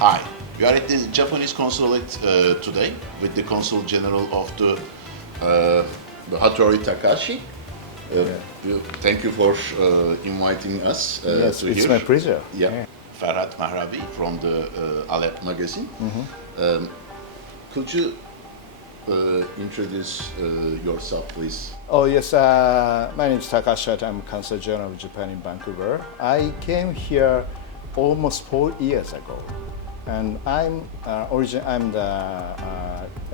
Hi, we are at the Japanese consulate today with the Consul General of the Hatori Takashi. Thank you for inviting us Yes, to it's here. my pleasure. Yeah. Ferhat Mahravi from the Alep magazine. Could you introduce yourself, please? Oh yes, my name is Takashi Hatori. I'm Consul General of Japan in Vancouver. I came here almost 4 years ago, and I'm the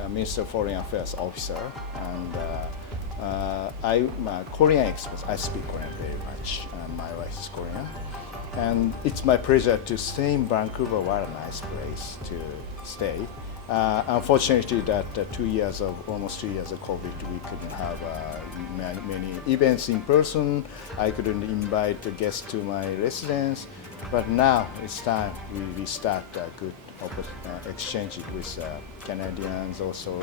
Minister of Foreign Affairs officer, and I'm a Korean expert. I speak Korean very much. My wife is Korean, and it's my pleasure to stay in Vancouver. What a nice place to stay. Unfortunately, that almost 2 years of COVID, we couldn't have many events in person. I couldn't invite the guests to my residence, but now it's time we start a good exchange with Canadians. Also,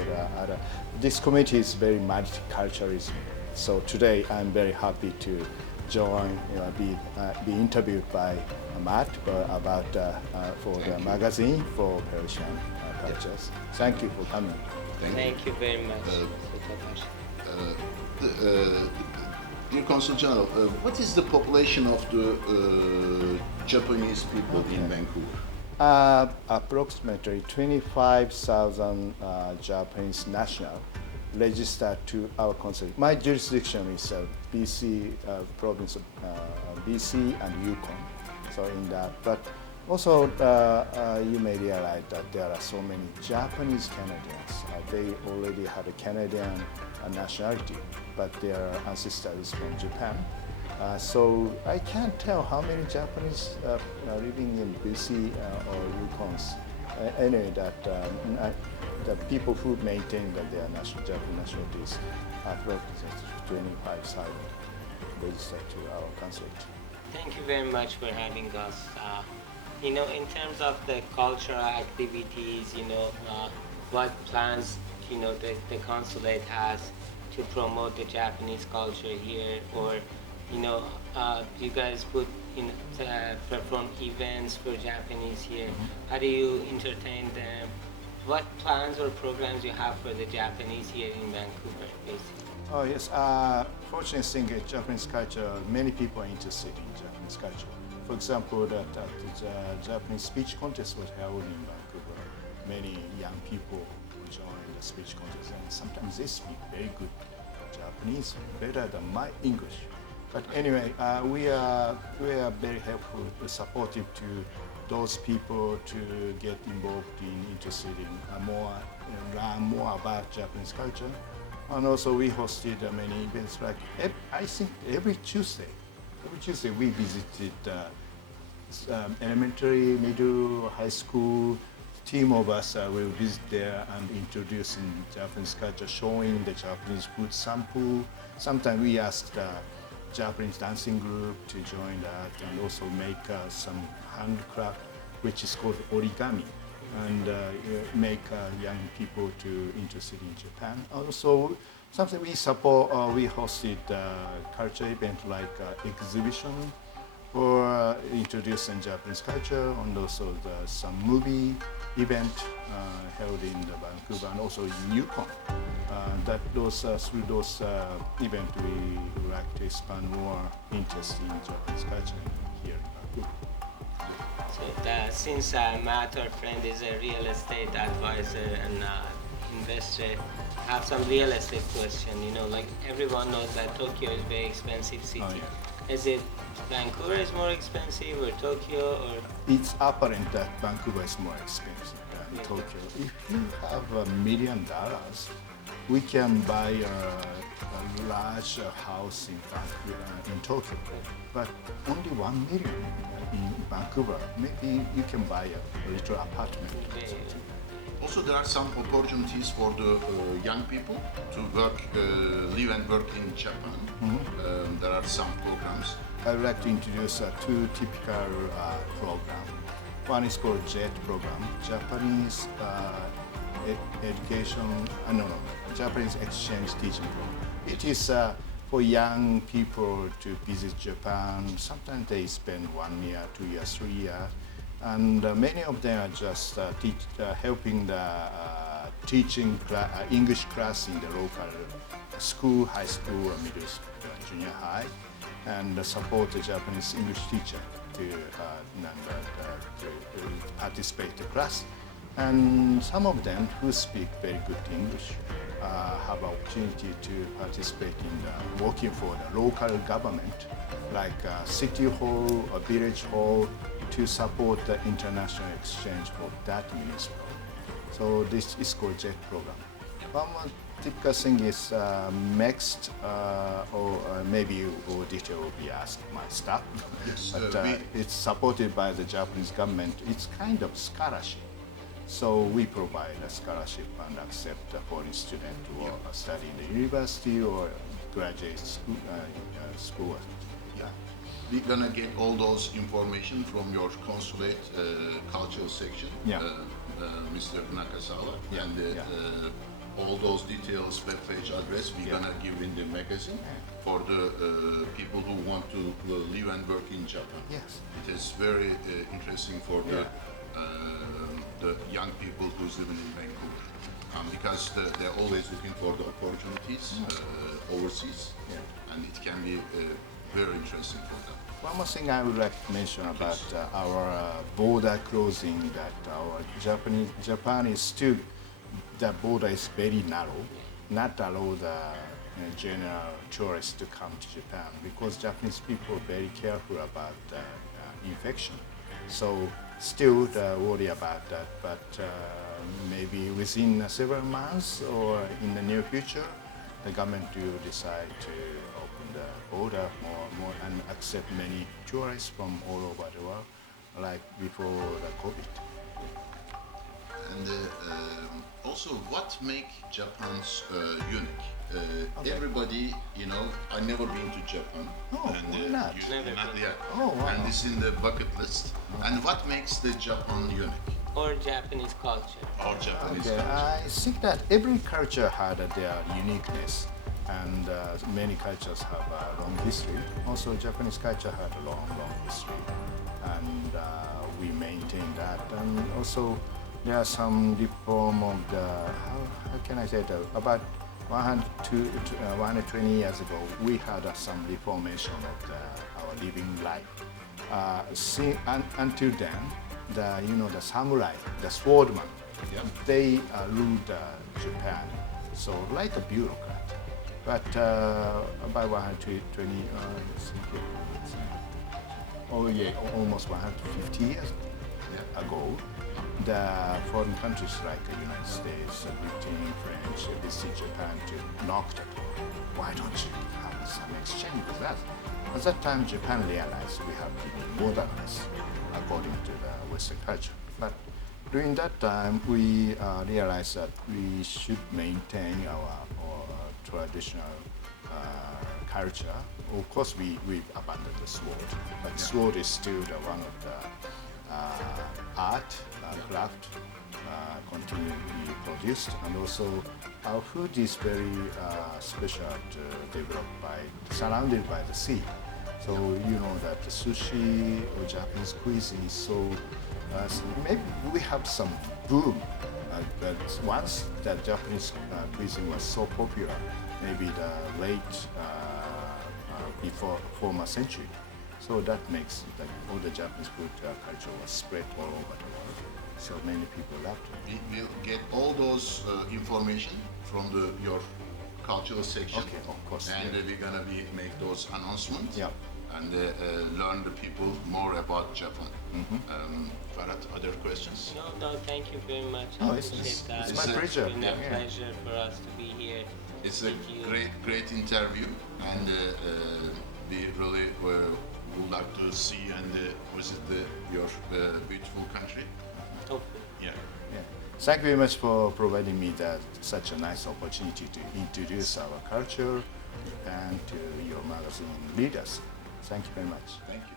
this community is very multiculturalism. So today, I'm very happy to join, be interviewed by Matt about for the magazine for Persian cultures. Thank you for coming. Thank you very much, Takashi. Dear Consul General, what is the population of the Japanese people in Vancouver? Approximately 25,000 Japanese national registered to our consulate. My jurisdiction is BC, province of BC and Yukon. So in that, but also you may realize that there are so many Japanese Canadians. They already have a Canadian nationality, but their ancestor is from Japan. So I can't tell how many Japanese are living in BC or Yukons. Anyway, that the people who maintain that their Japanese nationalities are approximately 25,000 registered to our consulate. Thank you very much for having us. In terms of the cultural activities, what plans, the consulate has to promote the Japanese culture here, or, you guys perform events for Japanese here. How do you entertain them? What plans or programs you have for the Japanese here in Vancouver, basically? Oh yes, fortunate thing in Japanese culture, many people are interested in Japanese culture. For example, the Japanese speech contest was held in Vancouver. Many young people joined the speech contest, and sometimes they speak very good Japanese, better than my English. But anyway, we are very helpful, supportive to those people to get involved interested in learn more about Japanese culture. And also we hosted many events, like I think every Tuesday we visited elementary, middle, high school. Team of us will visit there and introducing Japanese culture, showing the Japanese food sample. Sometimes we ask the Japanese dancing group to join that, and also make some handcraft, which is called origami, and make young people to interested in Japan. Also, something we support, we hosted culture event like exhibition for introducing Japanese culture, and also some movie event held in the Vancouver and also in Yukon. Through those events, we would like to expand more interest in Japanese culture here in Vancouver. So since Matt, our friend, is a real estate advisor and investor, I have some real estate question. Like everyone knows that Tokyo is a very expensive city. Oh, yeah. Is it Vancouver is more expensive or Tokyo, or? It's apparent that Vancouver is more expensive than Tokyo. If you have $1 million, we can buy a large house in Tokyo, but only 1 million in Vancouver. Maybe you can buy a little apartment. Okay. Also, there are some opportunities for the young people to live and work in Japan. There are some programs. I would like to introduce two typical programs. One is called JET program, Japanese Japanese exchange teaching program. It is for young people to visit Japan. Sometimes they spend 1 year, 2 years, 3 years And many of them are just helping the teaching English class in the local school, high school, or middle school, junior high, and support the Japanese English teacher to participate in the class. And some of them who speak very good English have opportunity to participate in working for the local government, like city hall or village hall, to support the international exchange for that municipal. So this is called JET program. One more typical thing is next, or maybe more detail will be asked my staff, Yes, but it's supported by the Japanese government. It's kind of scholarship. So we provide a scholarship and accept a foreign student to study in the university or graduate school. Yeah. We're gonna get all those information from your consulate cultural section, Yeah. Mr. Nakasawa, Yeah, and all those details, webpage address, we're gonna give in the magazine for the people who want to live and work in Japan. Yes. It is very interesting for the young people who's living in Vancouver, because they're always looking for the opportunities overseas, and it can be very interesting for them. One more thing I would like to mention about our border closing, that our Japan is still, the border is very narrow, not allow the general tourists to come to Japan, because Japanese people are very careful about infection. So still worry about that, but maybe within several months or in the near future, the government will decide to open the border more and accept many tourists from all over the world, like before the COVID. And also, what make Japan's unique? Everybody, I never been to Japan. Oh, why not? Not yet. Oh, wow. And it's in the bucket list. And what makes the Japan unique? Or Japanese culture. Or Japanese Okay, culture? I think that every culture had their uniqueness, and many cultures have a long history. Also, Japanese culture had a long history, and we maintain that. And also, there are some reform of the, how can I say that, about 120 years ago, we had some reformation of our living life. Until then, the samurai, the swordman, they ruled Japan, so like a bureaucrat. But about 120, almost 150 years ago, the foreign countries like the United States, Britain, French, visit Japan to knock the door. Why don't you have some exchange with us? At that time, Japan realized we have to be modernized according to the Western culture. But during that time, we realized that we should maintain our traditional culture. Of course, we abandoned the sword, but sword is still one of the art and craft continue to be produced, and also our food is very special, surrounded by the sea. So you know that the sushi or Japanese cuisine is so maybe we have some boom, but once that Japanese cuisine was so popular, maybe the late before former century. So that makes like all the Japanese food culture was spread all over the world. So many people loved it. We will get all those information from your cultural section. Okay, of course. And we're gonna make those announcements. Yeah. And learn the people more about Japan. Farhat, other questions? No, thank you very much. Oh, I it's appreciate that. my pleasure. It's been a Yeah. pleasure for us to be here. It's a with you. great interview, and we really would like to see and visit your beautiful country. Hopefully. Yeah. Yeah. Thank you very much for providing me such a nice opportunity to introduce our culture and to your magazine readers. Thank you very much. Thank you.